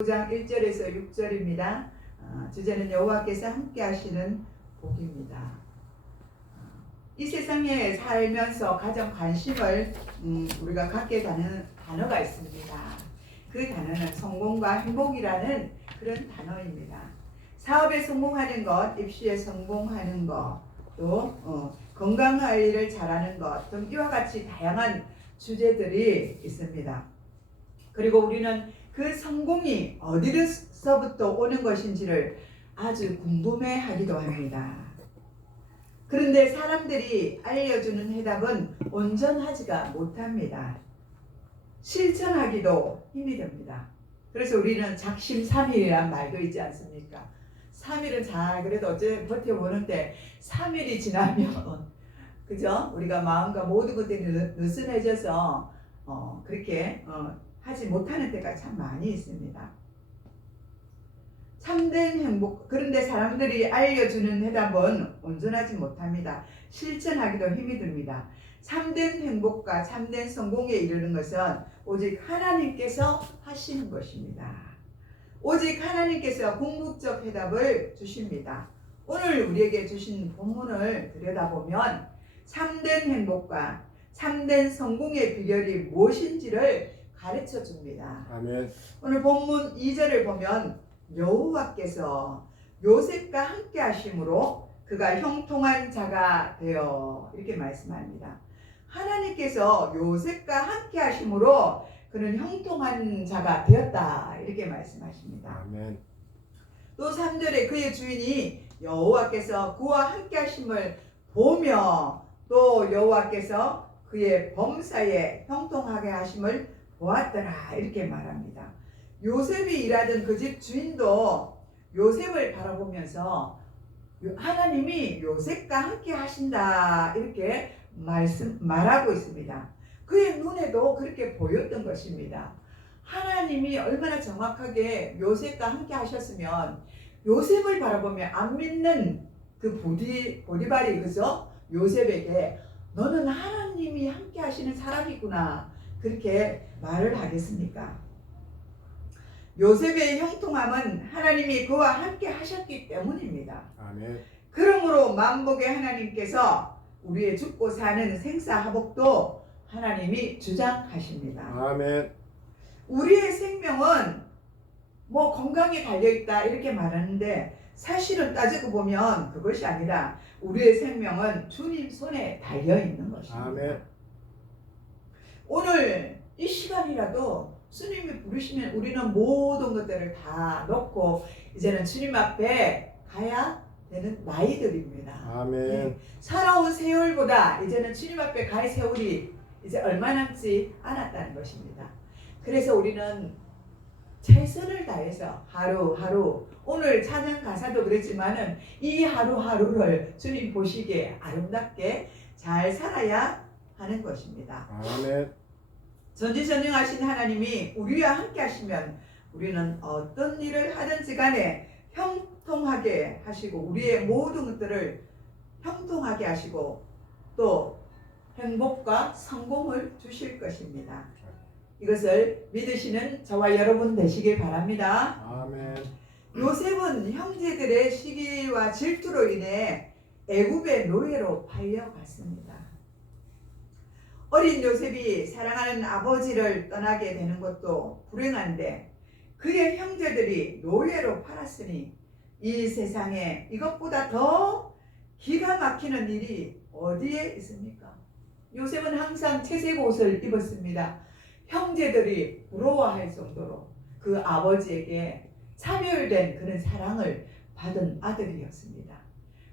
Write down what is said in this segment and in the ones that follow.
5장 1절에서 6절입니다. 주제는 여호와께서 함께 하시는 복입니다. 이 세상에 살면서 가장 관심을 우리가 갖게 되는 단어가 있습니다. 그 단어는 성공과 행복이라는 그런 단어입니다. 사업에 성공하는 것, 입시에 성공하는 것, 또 건강관리를 잘하는 것 등 이와 같이 다양한 주제들이 있습니다. 그리고 우리는 그 성공이 어디서부터 오는 것인지를 아주 궁금해하기도 합니다. 그런데 사람들이 알려주는 해답은 온전하지가 못합니다. 실천하기도 힘이 듭니다. 그래서 우리는 작심삼일이란 말도 있지 않습니까? 3일은 잘 그래도 어째 버텨보는데 3일이 지나면 그죠? 우리가 마음과 모든 것들이 느슨해져서 그렇게 하지 못하는 때가 참 많이 있습니다. 참된 행복, 그런데 사람들이 알려주는 해답은 온전하지 못합니다. 실천하기도 힘이 듭니다. 참된 행복과 참된 성공에 이르는 것은 오직 하나님께서 하시는 것입니다. 오직 하나님께서 궁극적 해답을 주십니다. 오늘 우리에게 주신 본문을 들여다보면 참된 행복과 참된 성공의 비결이 무엇인지를 가르쳐 줍니다. 아멘. 오늘 본문 2절을 보면 여호와께서 요셉과 함께 하심으로 그가 형통한 자가 되어 이렇게 말씀합니다. 하나님께서 요셉과 함께 하심으로 그는 형통한 자가 되었다 이렇게 말씀하십니다. 아멘. 또 3절에 그의 주인이 여호와께서 그와 함께 하심을 보며 또 여호와께서 그의 범사에 형통하게 하심을 보았더라 이렇게 말합니다. 요셉이 일하던 그 집 주인도 요셉을 바라보면서 하나님이 요셉과 함께 하신다 이렇게 말하고 있습니다. 그의 눈에도 그렇게 보였던 것입니다. 하나님이 얼마나 정확하게 요셉과 함께 하셨으면 요셉을 바라보며 안 믿는 그 보디발이 그죠? 요셉에게 너는 하나님이 함께 하시는 사람이구나 그렇게 말을 하겠습니까? 요셉의 형통함은 하나님이 그와 함께 하셨기 때문입니다. 아멘. 그러므로 만복의 하나님께서 우리의 죽고 사는 생사화복도 하나님이 주장하십니다. 아멘. 우리의 생명은 뭐 건강에 달려있다 이렇게 말하는데 사실은 따지고 보면 그것이 아니라 우리의 생명은 주님 손에 달려있는 것입니다. 아멘. 오늘 이 시간이라도 주님이 부르시면 우리는 모든 것들을 다 놓고 이제는 주님 앞에 가야 되는 나이들입니다. 아멘. 네. 살아온 세월보다 이제는 주님 앞에 갈 세월이 이제 얼마 남지 않았다는 것입니다. 그래서 우리는 최선을 다해서 하루하루 오늘 찬양 가사도 그랬지만은 이 하루하루를 주님 보시기에 아름답게 잘 살아야 하는 것입니다. 아멘. 전지전능하신 하나님이 우리와 함께 하시면 우리는 어떤 일을 하든지 간에 형통하게 하시고 우리의 모든 것들을 형통하게 하시고 또 행복과 성공을 주실 것입니다. 이것을 믿으시는 저와 여러분 되시길 바랍니다. 아멘. 요셉은 형제들의 시기와 질투로 인해 애굽의 노예로 팔려갔습니다. 어린 요셉이 사랑하는 아버지를 떠나게 되는 것도 불행한데 그의 형제들이 노예로 팔았으니 이 세상에 이것보다 더 기가 막히는 일이 어디에 있습니까? 요셉은 항상 채색 옷을 입었습니다. 형제들이 부러워할 정도로 그 아버지에게 차별된 그런 사랑을 받은 아들이었습니다.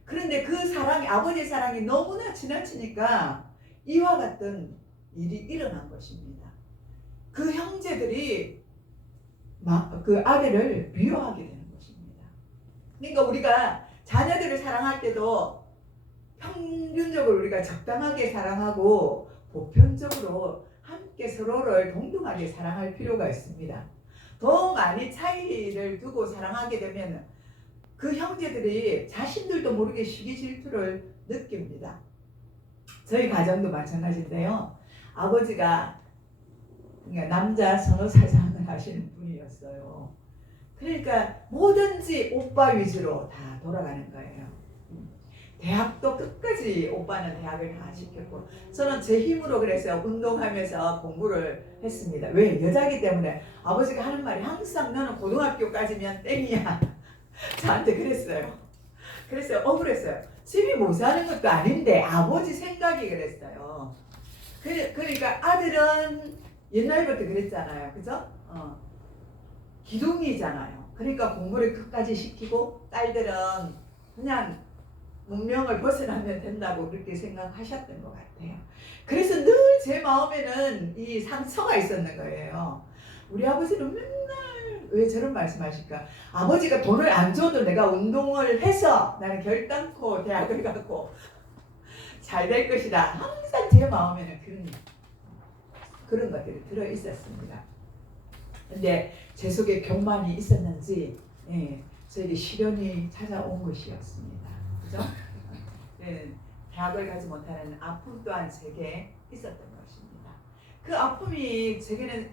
그런데 그 사랑이 아버지의 사랑이 너무나 지나치니까 이와 같은 일이 일어난 것입니다. 그 형제들이 그 아들을 미워하게 되는 것입니다. 그러니까 우리가 자녀들을 사랑할 때도 평균적으로 우리가 적당하게 사랑하고 보편적으로 함께 서로를 동등하게 사랑할 필요가 있습니다. 더 많이 차이를 두고 사랑하게 되면 그 형제들이 자신들도 모르게 시기 질투를 느낍니다. 저희 가정도 마찬가지인데요. 아버지가 남자 선호 사상을 하시는 분이었어요. 그러니까 뭐든지 오빠 위주로 다 돌아가는 거예요. 대학도 끝까지 오빠는 대학을 다 시켰고, 저는 제 힘으로 그래서 운동하면서 공부를 했습니다. 왜? 여자이기 때문에. 아버지가 하는 말이 항상 너는 고등학교까지면 땡이야. 저한테 그랬어요. 그래서 억울했어요. 집이 못 사는 것도 아닌데 아버지 생각이 그랬어요. 그러니까 아들은 옛날부터 그랬잖아요. 그죠? 기둥이잖아요. 그러니까 공부를 끝까지 시키고 딸들은 그냥 문명을 벗어나면 된다고 그렇게 생각하셨던 것 같아요. 그래서 늘 제 마음에는 이 상처가 있었는 거예요. 우리 아버지는 맨날 왜 저런 말씀하실까? 아버지가 돈을 안 줘도 내가 운동을 해서 나는 결단코 대학을 가고 잘 될 것이다. 항상 제 마음에는 그런 것들이 들어 있었습니다. 근데 제 속에 교만이 있었는지 저에게 시련이 찾아온 것이었습니다. 그죠? 대학을 가지 못하는 아픔 또한 제게 있었던 것입니다. 그 아픔이 제게는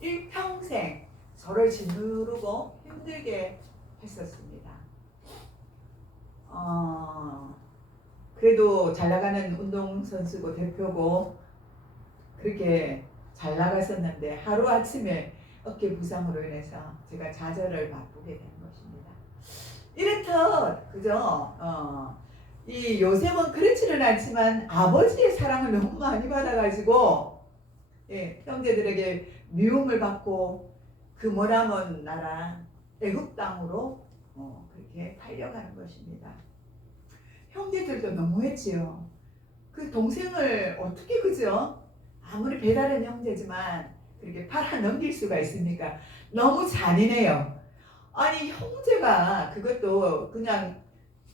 일평생 저를 짓누르고 힘들게 했었습니다. 그래도 잘 나가는 운동선수고 대표고 그렇게 잘 나갔었는데 하루아침에 어깨 부상으로 인해서 제가 좌절을 맛보게 된 것입니다. 이렇듯 그죠? 이 요셉은 그렇지는 않지만 아버지의 사랑을 너무 많이 받아가지고 형제들에게 미움을 받고 그 머나먼 나라 애굽 땅으로 그렇게 달려가는 것입니다. 형제들도 너무했지요. 그 동생을 어떻게 그죠? 아무리 배다른 형제지만 그렇게 팔아 넘길 수가 있습니까? 너무 잔인해요. 아니 형제가 그것도 그냥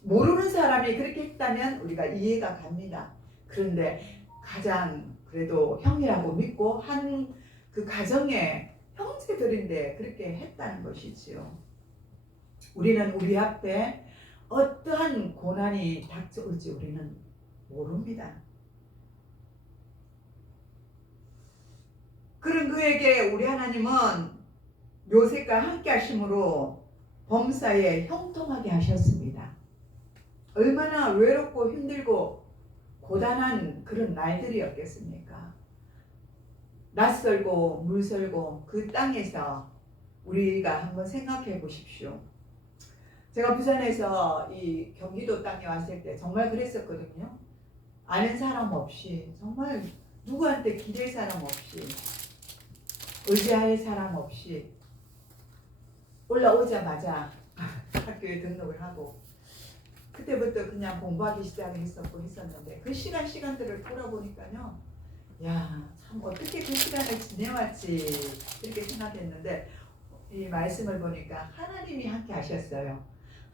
모르는 사람이 그렇게 했다면 우리가 이해가 갑니다. 그런데 가장 그래도 형이라고 믿고 한 그 가정의 형제들인데 그렇게 했다는 것이지요. 우리는 우리 앞에 어떠한 고난이 닥쳐올지 우리는 모릅니다. 그런 그에게 우리 하나님은 요셉과 함께 하심으로 범사에 형통하게 하셨습니다. 얼마나 외롭고 힘들고 고단한 그런 날들이었겠습니까? 낯설고 물설고 그 땅에서 우리가 한번 생각해 보십시오. 제가 부산에서 이 경기도 땅에 왔을 때 정말 그랬었거든요. 아는 사람 없이 정말 누구한테 기댈 사람 없이 의지할 사람 없이 올라오자마자 학교에 등록을 하고 그때부터 그냥 공부하기 시작했었고 했었는데 그 시간들을 돌아보니까요. 야, 참 어떻게 그 시간을 지내왔지 이렇게 생각했는데 이 말씀을 보니까 하나님이 함께 하셨어요.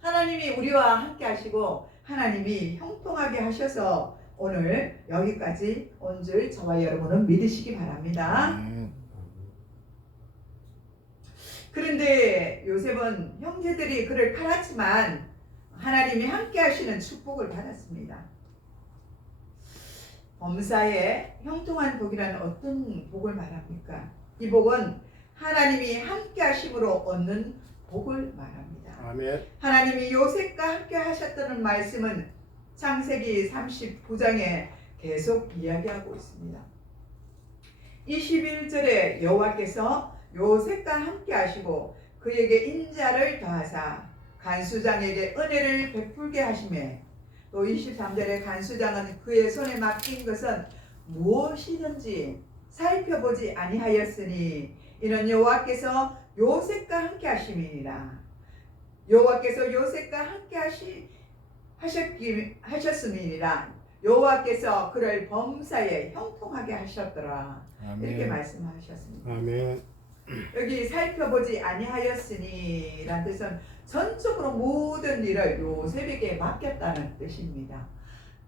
하나님이 우리와 함께 하시고 하나님이 형통하게 하셔서 오늘 여기까지 온 줄 저와 여러분은 믿으시기 바랍니다. 그런데 요셉은 형제들이 그를 팔았지만 하나님이 함께 하시는 축복을 받았습니다. 범사에 형통한 복이라는 어떤 복을 말합니까? 이 복은 하나님이 함께 하심으로 얻는 복을 말합니다. 아멘. 하나님이 요셉과 함께 하셨다는 말씀은 창세기 39장에 계속 이야기하고 있습니다. 21절에 여호와께서 요셉과 함께 하시고 그에게 인자를 더하사 간수장에게 은혜를 베풀게 하시매 또 23절에 간수장은 그의 손에 맡긴 것은 무엇이든지 살펴보지 아니하였으니 이는 여호와께서 요셉과 함께 하심이니라. 여호와께서 요셉과 함께 하셨음이니라. 여호와께서 그를 범사에 형통하게 하셨더라. 아멘. 이렇게 말씀하셨습니다. 아멘. 여기 살펴보지 아니하였으니 라는 뜻은 전적으로 모든 일을 요셉에게 맡겼다는 뜻입니다.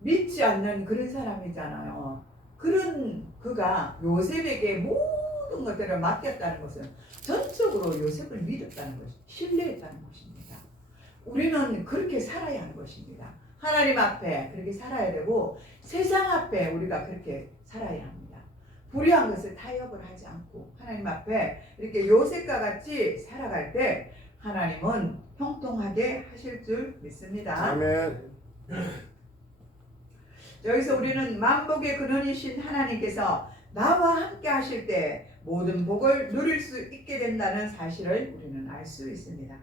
믿지 않는 그런 사람이잖아요. 그런 그가 요셉에게 모든 것들을 맡겼다는 것은 전적으로 요셉을 믿었다는 것, 신뢰했다는 것입니다. 우리는 그렇게 살아야 하는 것입니다. 하나님 앞에 그렇게 살아야 되고 세상 앞에 우리가 그렇게 살아야 합니다. 불의한 것을 타협을 하지 않고 하나님 앞에 이렇게 요셉과 같이 살아갈 때 하나님은 형통하게 하실 줄 믿습니다. 아멘. 여기서 우리는 만복의 근원이신 하나님께서 나와 함께 하실 때 모든 복을 누릴 수 있게 된다는 사실을 우리는 알 수 있습니다.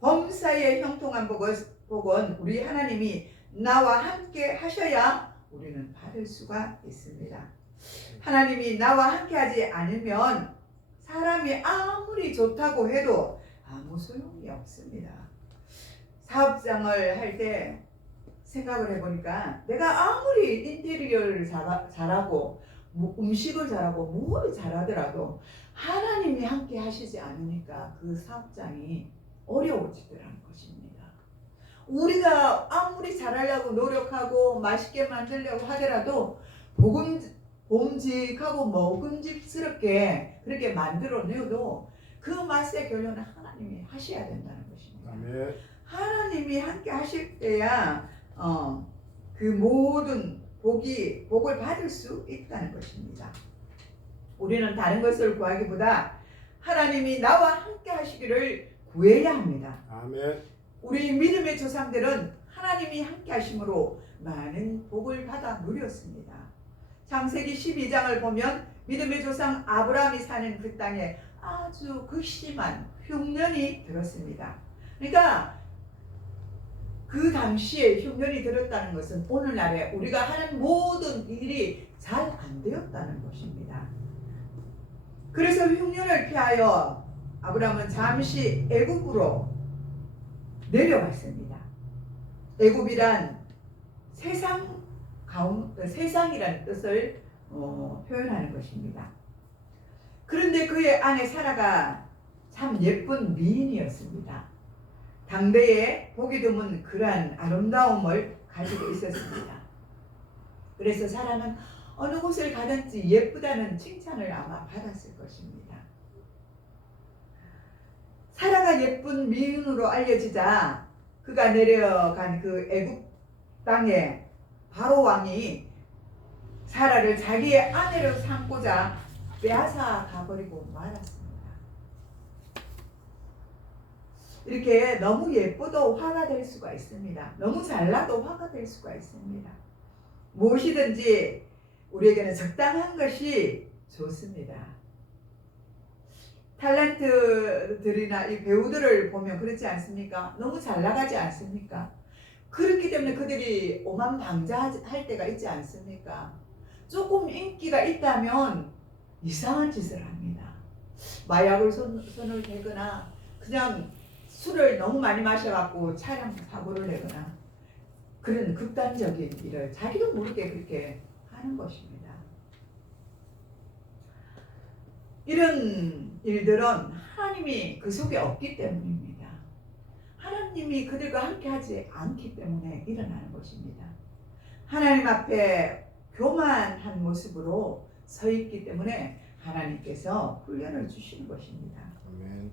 범사의 형통한 복은 우리 하나님이 나와 함께 하셔야 우리는 받을 수가 있습니다. 하나님이 나와 함께 하지 않으면 사람이 아무리 좋다고 해도 아무 소용이 없습니다. 사업장을 할 때 생각을 해보니까 내가 아무리 인테리어를 잘하고 음식을 잘하고 뭘 잘하더라도 하나님이 함께 하시지 않으니까 그 사업장이 어려워지더라는 것입니다. 우리가 아무리 잘하려고 노력하고 맛있게 만들려고 하더라도 봄직하고 먹음직스럽게 그렇게 만들어내도 그 맛의 결론은 하나님이 하셔야 된다는 것입니다. 아멘. 하나님이 함께 하실 때야 그 모든 복을 받을 수 있다는 것입니다. 우리는 다른 것을 구하기보다 하나님이 나와 함께 하시기를 구해야 합니다. 아멘. 우리 믿음의 조상들은 하나님이 함께 하심으로 많은 복을 받아 누렸습니다. 창세기 12장을 보면 믿음의 조상 아브라함이 사는 그 땅에 아주 극심한 흉년이 들었습니다. 그러니까 그 당시에 흉년이 들었다는 것은 오늘날에 우리가 하는 모든 일이 잘 안 되었다는 것입니다. 그래서 흉년을 피하여 아브라함은 잠시 애굽으로 내려갔습니다. 애굽이란 세상이라는 뜻을 표현하는 것입니다. 그런데 그의 아내 사라가 참 예쁜 미인이었습니다. 당대에 보기 드문 그러한 아름다움을 가지고 있었습니다. 그래서 사라는 어느 곳을 가든지 예쁘다는 칭찬을 아마 받았을 것입니다. 사라가 예쁜 미인으로 알려지자 그가 내려간 그 애굽 땅에 바로 왕이 사라를 자기의 아내로 삼고자 빼앗아 가버리고 말았습니다. 이렇게 너무 예뻐도 화가 될 수가 있습니다. 너무 잘나도 화가 될 수가 있습니다. 무엇이든지 우리에게는 적당한 것이 좋습니다. 탤런트들이나 이 배우들을 보면 그렇지 않습니까? 너무 잘 나가지 않습니까? 그렇기 때문에 그들이 오만방자할 때가 있지 않습니까? 조금 인기가 있다면 이상한 짓을 합니다. 마약을 손을 대거나 그냥 술을 너무 많이 마셔갖고 차량 사고를 내거나 그런 극단적인 일을 자기도 모르게 그렇게 하는 것입니다. 이런 일들은 하나님이 그 속에 없기 때문입니다. 하나님이 그들과 함께 하지 않기 때문에 일어나는 것입니다. 하나님 앞에 교만한 모습으로 서 있기 때문에 하나님께서 훈련을 주시는 것입니다. 아멘.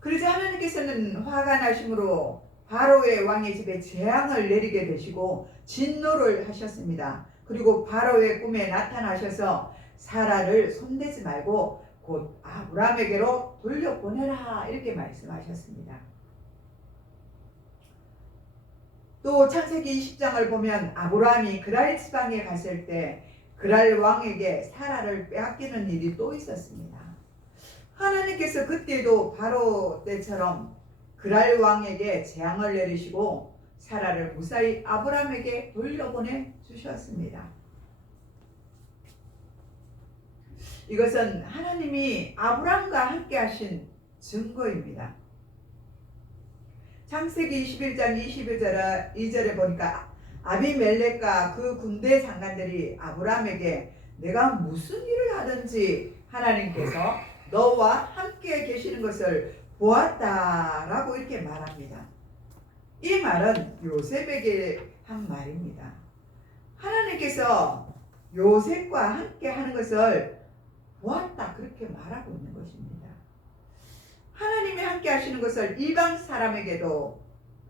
그러자 하나님께서는 화가 나심으로 바로의 왕의 집에 재앙을 내리게 되시고 진노를 하셨습니다. 그리고 바로의 꿈에 나타나셔서 사라를 손대지 말고 곧 아브라함에게로 돌려보내라 이렇게 말씀하셨습니다. 또 창세기 20장을 보면 아브라함이 그랄 지방에 갔을 때 그랄 왕에게 사라를 빼앗기는 일이 또 있었습니다. 하나님께서 그때도 바로 때처럼 그랄 왕에게 재앙을 내리시고 사라를 무사히 아브라함에게 돌려보내 주셨습니다. 이것은 하나님이 아브라함과 함께 하신 증거입니다. 창세기 21장 22절에 보니까 아비멜렉과 그 군대 장관들이 아브라함에게 내가 무슨 일을 하든지 하나님께서 너와 함께 계시는 것을 보았다라고 이렇게 말합니다. 이 말은 요셉에게 한 말입니다. 하나님께서 요셉과 함께 하는 것을 보았다 그렇게 말하고 있는 것입니다. 하나님이 함께 하시는 것을 이방 사람에게도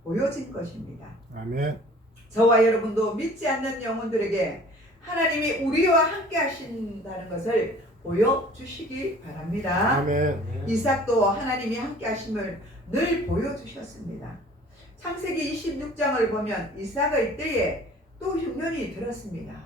보여진 것입니다. 아멘. 저와 여러분도 믿지 않는 영혼들에게 하나님이 우리와 함께 하신다는 것을 보여주시기 바랍니다. 아멘. 이삭도 하나님이 함께 하심을 늘 보여주셨습니다. 창세기 26장을 보면 이삭의 때에 또 흉년이 들었습니다.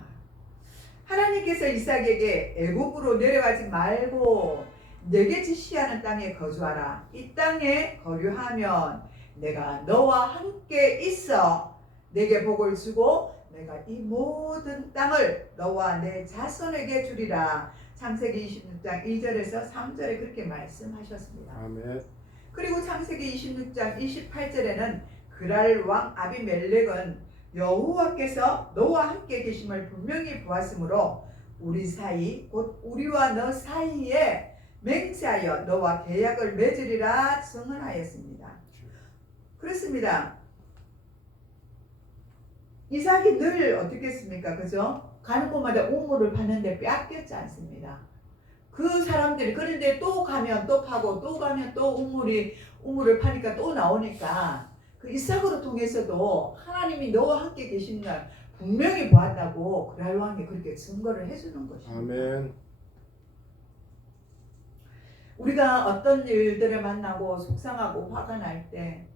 하나님께서 이삭에게 애굽으로 내려가지 말고 내게 지시하는 땅에 거주하라. 이 땅에 거류하면 내가 너와 함께 있어 내게 복을 주고 내가 이 모든 땅을 너와 내 자손에게 주리라. 창세기 26장 2절에서 3절에 그렇게 말씀하셨습니다. 아멘. 그리고 창세기 26장 28절에는 그랄 왕 아비멜렉은 여호와께서 너와 함께 계심을 분명히 보았으므로 우리 사이 곧 우리와 너 사이에 맹세하여 너와 계약을 맺으리라 증언하였습니다. 그렇습니다. 이삭이 늘 어떻게 했습니까? 그죠? 가는 곳마다 우물을 파는데 뺏겼지 않습니다. 그 사람들이 그런데 또 가면 또 파고 또 가면 또 우물을 파니까 또 나오니까 그 이삭으로 통해서도 하나님이 너와 함께 계신 날 분명히 보았다고 그랄 왕이 그렇게 증거를 해주는 것입니다. 아멘. 우리가 어떤 일들을 만나고 속상하고 화가 날 때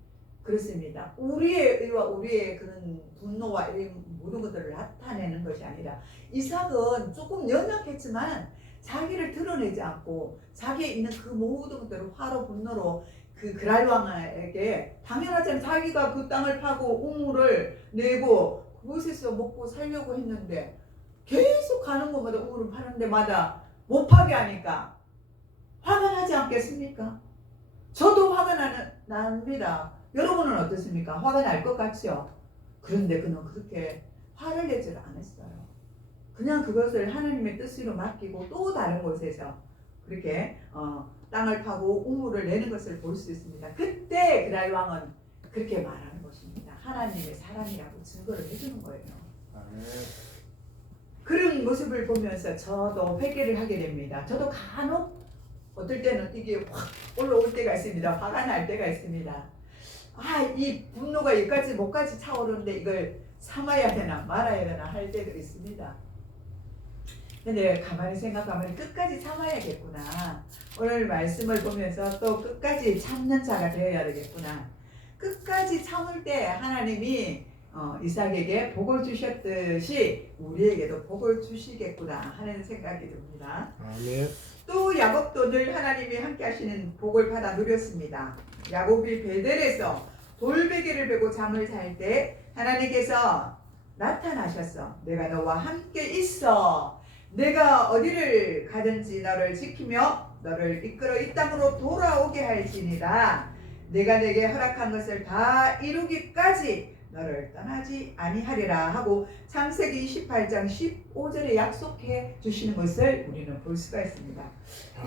그렇습니다. 우리의 의와 우리의 그런 분노와 이런 모든 것들을 나타내는 것이 아니라 이삭은 조금 연약했지만 자기를 드러내지 않고 자기에 있는 그 모든 것들을 화로 분노로 그 그랄 왕에게 당연하잖아요. 자기가 그 땅을 파고 우물을 내고 그곳에서 먹고 살려고 했는데 계속 가는 곳마다 우물을 파는 데마다 못 파게 하니까 화가 나지 않겠습니까? 저도 화가 납니다. 여러분은 어떻습니까? 화가 날 것 같죠? 그런데 그는 그렇게 화를 내지를 않았어요. 그냥 그것을 하나님의 뜻으로 맡기고 또 다른 곳에서 그렇게 땅을 파고 우물을 내는 것을 볼 수 있습니다. 그때 그랄 왕은 그렇게 말하는 것입니다. 하나님의 사랑이라고 증거를 해주는 거예요. 아멘. 그런 모습을 보면서 저도 회개를 하게 됩니다. 저도 간혹 어떨 때는 이게 확 올라올 때가 있습니다. 화가 날 때가 있습니다. 이 분노가 여기까지 목까지 차오르는데 이걸 참아야 되나 말아야 되나 할 때도 있습니다. 근데 가만히 생각하면 끝까지 참아야겠구나. 오늘 말씀을 보면서 또 끝까지 참는 자가 되어야 되겠구나. 끝까지 참을 때 하나님이 이삭에게 복을 주셨듯이 우리에게도 복을 주시겠구나 하는 생각이 듭니다. 아멘. 또 야곱도 늘 하나님이 함께 하시는 복을 받아 누렸습니다. 야곱이 베델에서 돌베개를 베고 잠을 잘 때 하나님께서 나타나셨어. 내가 너와 함께 있어. 내가 어디를 가든지 너를 지키며 너를 이끌어 이 땅으로 돌아오게 할지니라. 내가 내게 허락한 것을 다 이루기까지 너를 떠나지 아니하리라 하고 창세기 28장 15절에 약속해 주시는 것을 우리는 볼 수가 있습니다.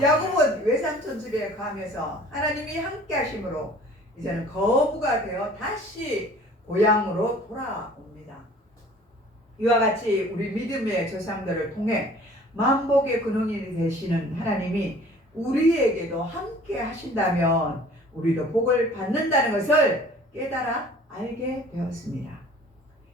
야곱은 외삼촌 집에 가면서 하나님이 함께 하심으로 이제는 거부가 되어 다시 고향으로 돌아옵니다. 이와 같이 우리 믿음의 조상들을 통해 만복의 근원이 되시는 하나님이 우리에게도 함께 하신다면 우리도 복을 받는다는 것을 깨달아 알게 되었습니다.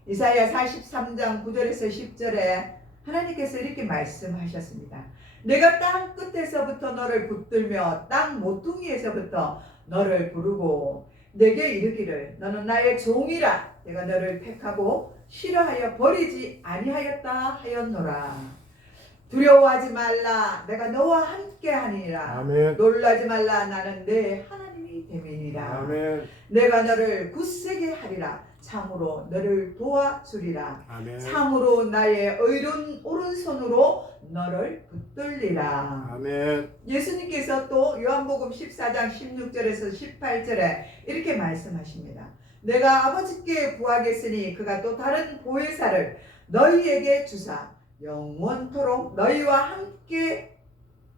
이사야 43장 9절에서 10절에 하나님께서 이렇게 말씀하셨습니다. 내가 땅 끝에서부터 너를 붙들며 땅 모퉁이에서부터 너를 부르고 내게 이르기를 너는 나의 종이라. 내가 너를 택하고 싫어하여 버리지 아니하였다 하였노라. 두려워하지 말라. 내가 너와 함께 하니라. 아멘. 놀라지 말라. 나는 내 하나님이 됨이니라. 아멘. 내가 너를 굳세게 하리라. 참으로 너를 도와주리라. 아멘. 참으로 나의 의로운 오른손으로 너를 붙들리라. 아멘. 예수님께서 또 요한복음 14장 16절에서 18절에 이렇게 말씀하십니다. 내가 아버지께 구하겠으니 그가 또 다른 보혜사를 너희에게 주사 영원토록 너희와 함께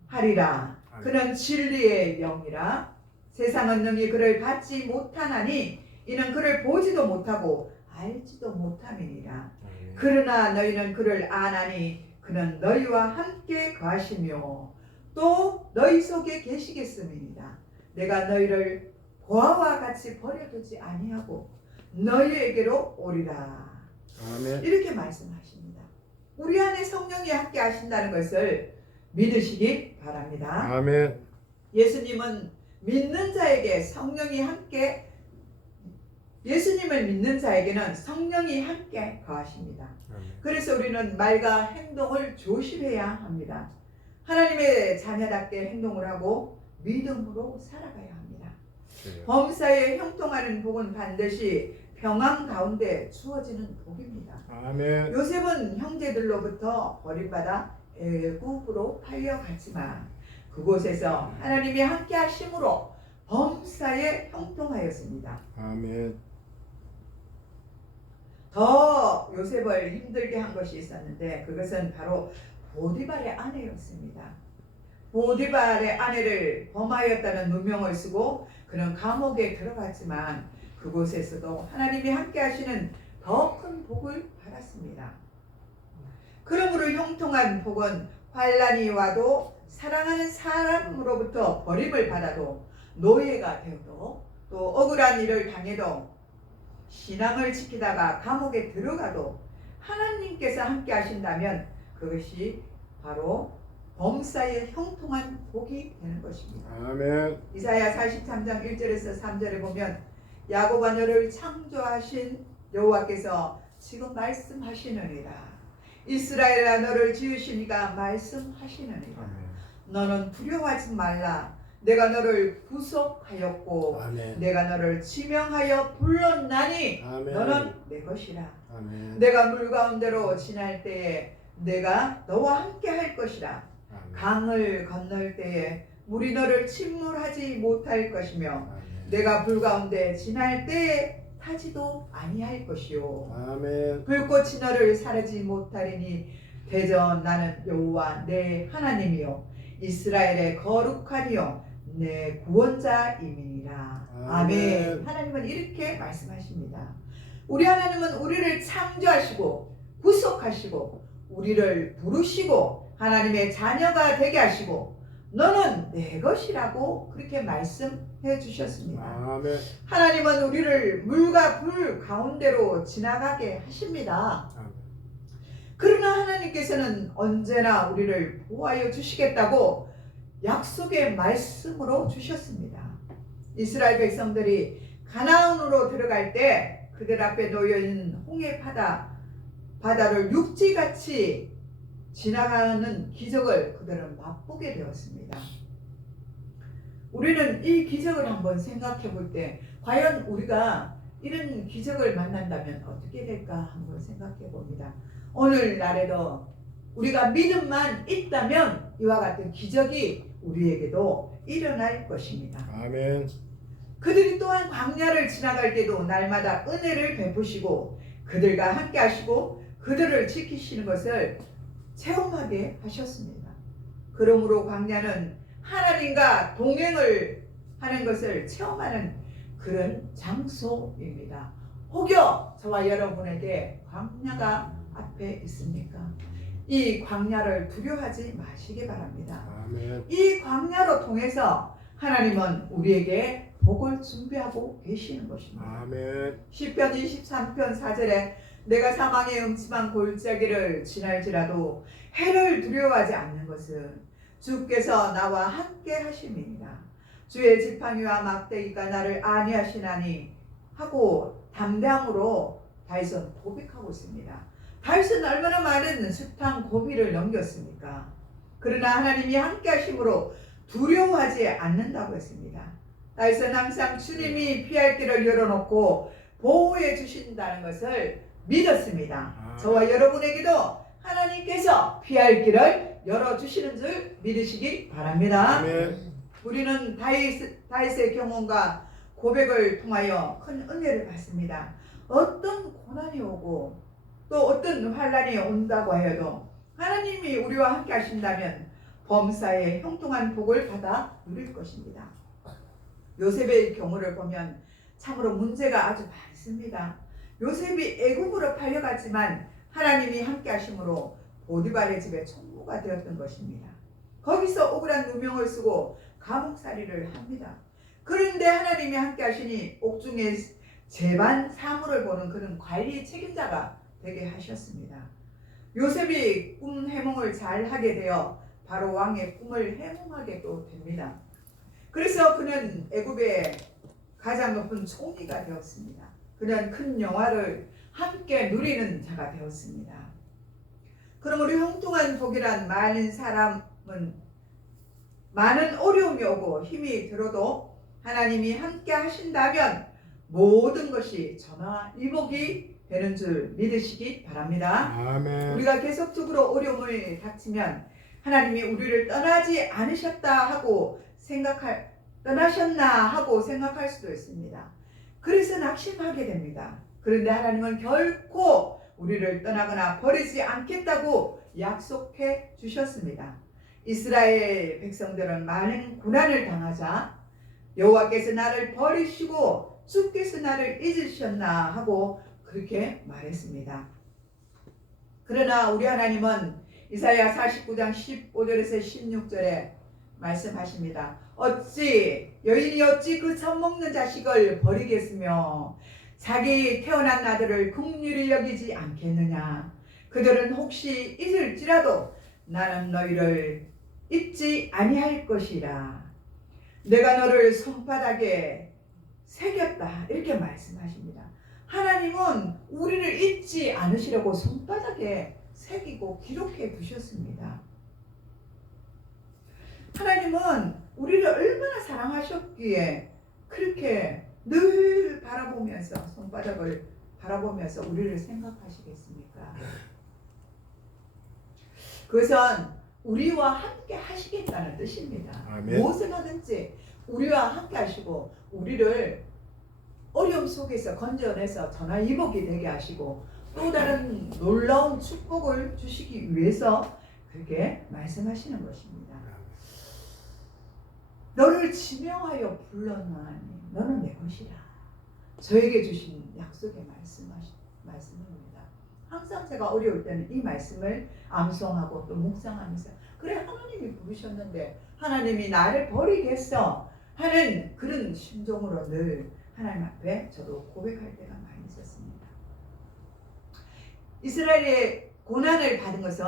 하리라. 그는 진리의 영이라. 세상은 능히 그를 받지 못하나니 이는 그를 보지도 못하고 알지도 못함이니라. 그러나 너희는 그를 아나니 그는 너희와 함께 거하시며 또 너희 속에 계시겠음이니라. 내가 너희를 고아와 같이 버려두지 아니하고 너희에게로 오리라. 아멘. 이렇게 말씀하십니다. 우리 안에 성령이 함께 하신다는 것을 믿으시기 바랍니다. 아멘. 예수님은 믿는 자에게 성령이 함께 예수님을 믿는 자에게는 성령이 함께 거하십니다. 아멘. 그래서 우리는 말과 행동을 조심해야 합니다. 하나님의 자녀답게 행동을 하고 믿음으로 살아가야 합니다. 범사에 형통하는 복은 반드시 평안 가운데 주어지는 복입니다. 아멘. 요셉은 형제들로부터 버림받아 애굽으로 팔려갔지만 그곳에서 하나님이 함께 하심으로 범사에 형통하였습니다. 아멘. 더 요셉을 힘들게 한 것이 있었는데 그것은 바로 보디발의 아내였습니다. 보디발의 아내를 범하였다는 누명을 쓰고 그는 감옥에 들어갔지만 그곳에서도 하나님이 함께 하시는 더 큰 복을 받았습니다. 그러므로 형통한 복은 환난이 와도 사랑하는 사람으로부터 버림을 받아도 노예가 되어도 또 억울한 일을 당해도 신앙을 지키다가 감옥에 들어가도 하나님께서 함께 하신다면 그것이 바로 범사에 형통한 복이 되는 것입니다. 아멘. 이사야 43장 1절에서 3절에 보면 야곱아 너를 창조하신 여호와께서 지금 말씀하시느니라. 이스라엘아 너를 지으시니까 말씀하시느니라. 아멘. 너는 두려워하지 말라. 내가 너를 구속하였고 아멘. 내가 너를 지명하여 불렀나니 아멘. 너는 내 것이라. 아멘. 내가 물 가운데로 지날 때에 내가 너와 함께 할 것이라. 아멘. 강을 건널 때에 물이 너를 침몰하지 못할 것이며 아멘. 내가 불 가운데 지날 때에 타지도 아니할 것이요 아멘. 불꽃이 너를 사르지 못하리니 대전 나는 여호와 내 하나님이요 이스라엘의 거룩하니요 내 구원자임이니라. 아멘. 하나님은 이렇게 말씀하십니다. 우리 하나님은 우리를 창조하시고 구속하시고 우리를 부르시고 하나님의 자녀가 되게 하시고 너는 내 것이라고 그렇게 말씀해 주셨습니다. 아멘. 하나님은 우리를 물과 불 가운데로 지나가게 하십니다. 아멘. 그러나 하나님께서는 언제나 우리를 보호하여 주시겠다고 약속의 말씀으로 주셨습니다. 이스라엘 백성들이 가나안으로 들어갈 때 그들 앞에 놓여있는 홍해 바다를 육지같이 지나가는 기적을 그들은 맛보게 되었습니다. 우리는 이 기적을 한번 생각해 볼 때 과연 우리가 이런 기적을 만난다면 어떻게 될까 한번 생각해 봅니다. 오늘날에도 우리가 믿음만 있다면 이와 같은 기적이 우리에게도 일어날 것입니다. 아멘. 그들이 또한 광야를 지나갈 때도 날마다 은혜를 베푸시고 그들과 함께 하시고 그들을 지키시는 것을 체험하게 하셨습니다. 그러므로 광야는 하나님과 동행을 하는 것을 체험하는 그런 장소입니다. 혹여 저와 여러분에게 광야가 앞에 있습니까? 이 광야를 두려워하지 마시기 바랍니다. 아멘. 이 광야로 통해서 하나님은 우리에게 복을 준비하고 계시는 것입니다. 아멘. 시편 23편 4절에 내가 사망의 음침한 골짜기를 지날지라도 해를 두려워하지 않는 것은 주께서 나와 함께 하심이니라. 주의 지팡이와 막대기가 나를 안위하시나니 하고 담대함으로 다윗은 고백하고 있습니다. 다윗은 얼마나 많은 숱한 고비를 넘겼습니까? 그러나 하나님이 함께 하심으로 두려워하지 않는다고 했습니다. 다윗은 항상 주님이 피할 길을 열어놓고 보호해 주신다는 것을 믿었습니다. 저와 여러분에게도 하나님께서 피할 길을 열어주시는 줄 믿으시기 바랍니다. 아멘. 우리는 다윗의 경험과 고백을 통하여 큰 은혜를 받습니다. 어떤 고난이 오고 또 어떤 환난이 온다고 하여도 하나님이 우리와 함께 하신다면 범사에 형통한 복을 받아 누릴 것입니다. 요셉의 경우를 보면 참으로 문제가 아주 많습니다. 요셉이 애굽으로 팔려갔지만 하나님이 함께 하심으로 보디발의 집에 총무가 되었던 것입니다. 거기서 억울한 누명을 쓰고 감옥살이를 합니다. 그런데 하나님이 함께 하시니 옥중에 재반 사물을 보는 그런 관리 책임자가 되게 하셨습니다. 요셉이 꿈 해몽을 잘 하게 되어 바로 왕의 꿈을 행하게 또 됩니다. 그래서 그는 애굽의 가장 높은 총리가 되었습니다. 그는 큰 영화를 함께 누리는 자가 되었습니다. 그러므로 형통한 복이란 많은 사람은 많은 어려움이 오고 힘이 들어도 하나님이 함께 하신다면 모든 것이 전화 이복이 되는 줄 믿으시기 바랍니다. 아멘. 우리가 계속적으로 어려움을 닥치면 하나님이 우리를 떠나지 않으셨다 하고 떠나셨나 하고 생각할 수도 있습니다. 그래서 낙심하게 됩니다. 그런데 하나님은 결코 우리를 떠나거나 버리지 않겠다고 약속해 주셨습니다. 이스라엘 백성들은 많은 고난을 당하자 여호와께서 나를 버리시고 주께서 나를 잊으셨나 하고 그렇게 말했습니다. 그러나 우리 하나님은 이사야 49장 15절에서 16절에 말씀하십니다. 여인이 어찌 그 젖먹는 자식을 버리겠으며 자기 태어난 아들을 긍휼히 여기지 않겠느냐. 그들은 혹시 잊을지라도 나는 너희를 잊지 아니할 것이라. 내가 너를 손바닥에 새겼다. 이렇게 말씀하십니다. 하나님은 우리를 잊지 않으시려고 손바닥에 새기고 기록해 두셨습니다. 하나님은 우리를 얼마나 사랑하셨기에 그렇게 늘 바라보면서 손바닥을 바라보면서 우리를 생각하시겠습니까? 그것은 우리와 함께 하시겠다는 뜻입니다. 아멘. 무엇을 하든지 우리와 함께 하시고 우리를 어려움 속에서 건져내서 전화위복이 되게 하시고 또 다른 놀라운 축복을 주시기 위해서 그렇게 말씀하시는 것입니다. 너를 지명하여 불렀나니 너는 내 것이라. 저에게 주신 약속의 말씀입니다. 항상 제가 어려울 때는 이 말씀을 암송하고 또 묵상하면서 그래 하나님이 부르셨는데 하나님이 나를 버리겠어 하는 그런 심정으로 늘 하나님 앞에 저도 고백할 때가 많이 있었습니다. 이스라엘의 고난을 받은 것은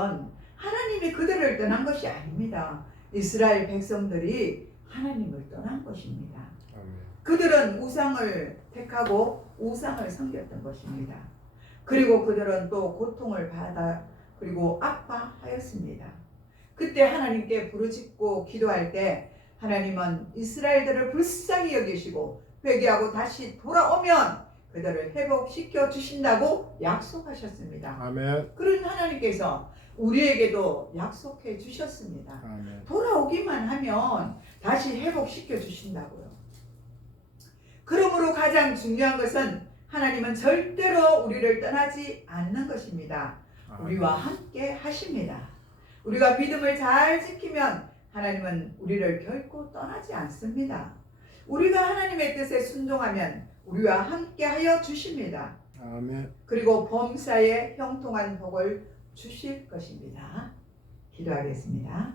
하나님이 그들을 떠난 것이 아닙니다. 이스라엘 백성들이 하나님을 떠난 것입니다. 아멘. 그들은 우상을 택하고 우상을 섬겼던 것입니다. 그리고 그들은 또 고통을 받아 그리고 아파하였습니다. 그때 하나님께 부르짖고 기도할 때 하나님은 이스라엘들을 불쌍히 여기시고 회개하고 다시 돌아오면 그들을 회복시켜 주신다고 약속하셨습니다. 아멘. 그런 하나님께서 우리에게도 약속해 주셨습니다. 아멘. 돌아오기만 하면 다시 회복시켜 주신다고요. 그러므로 가장 중요한 것은 하나님은 절대로 우리를 떠나지 않는 것입니다. 우리와 함께 하십니다. 우리가 믿음을 잘 지키면 하나님은 우리를 결코 떠나지 않습니다. 우리가 하나님의 뜻에 순종하면 우리와 함께 하여 주십니다. 아멘. 그리고 범사에 형통한 복을 주실 것입니다. 기도하겠습니다.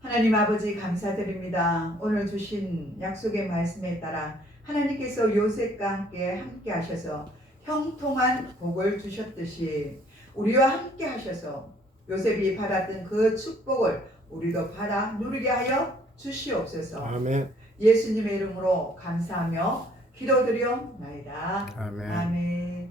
하나님 아버지 감사드립니다. 오늘 주신 약속의 말씀에 따라 하나님께서 요셉과 함께 하셔서 형통한 복을 주셨듯이 우리와 함께 하셔서 요셉이 받았던 그 축복을 우리도 받아 누리게 하여 주시옵소서. 아멘. 예수님의 이름으로 감사하며 기도드리옵나이다. 아멘. 아멘.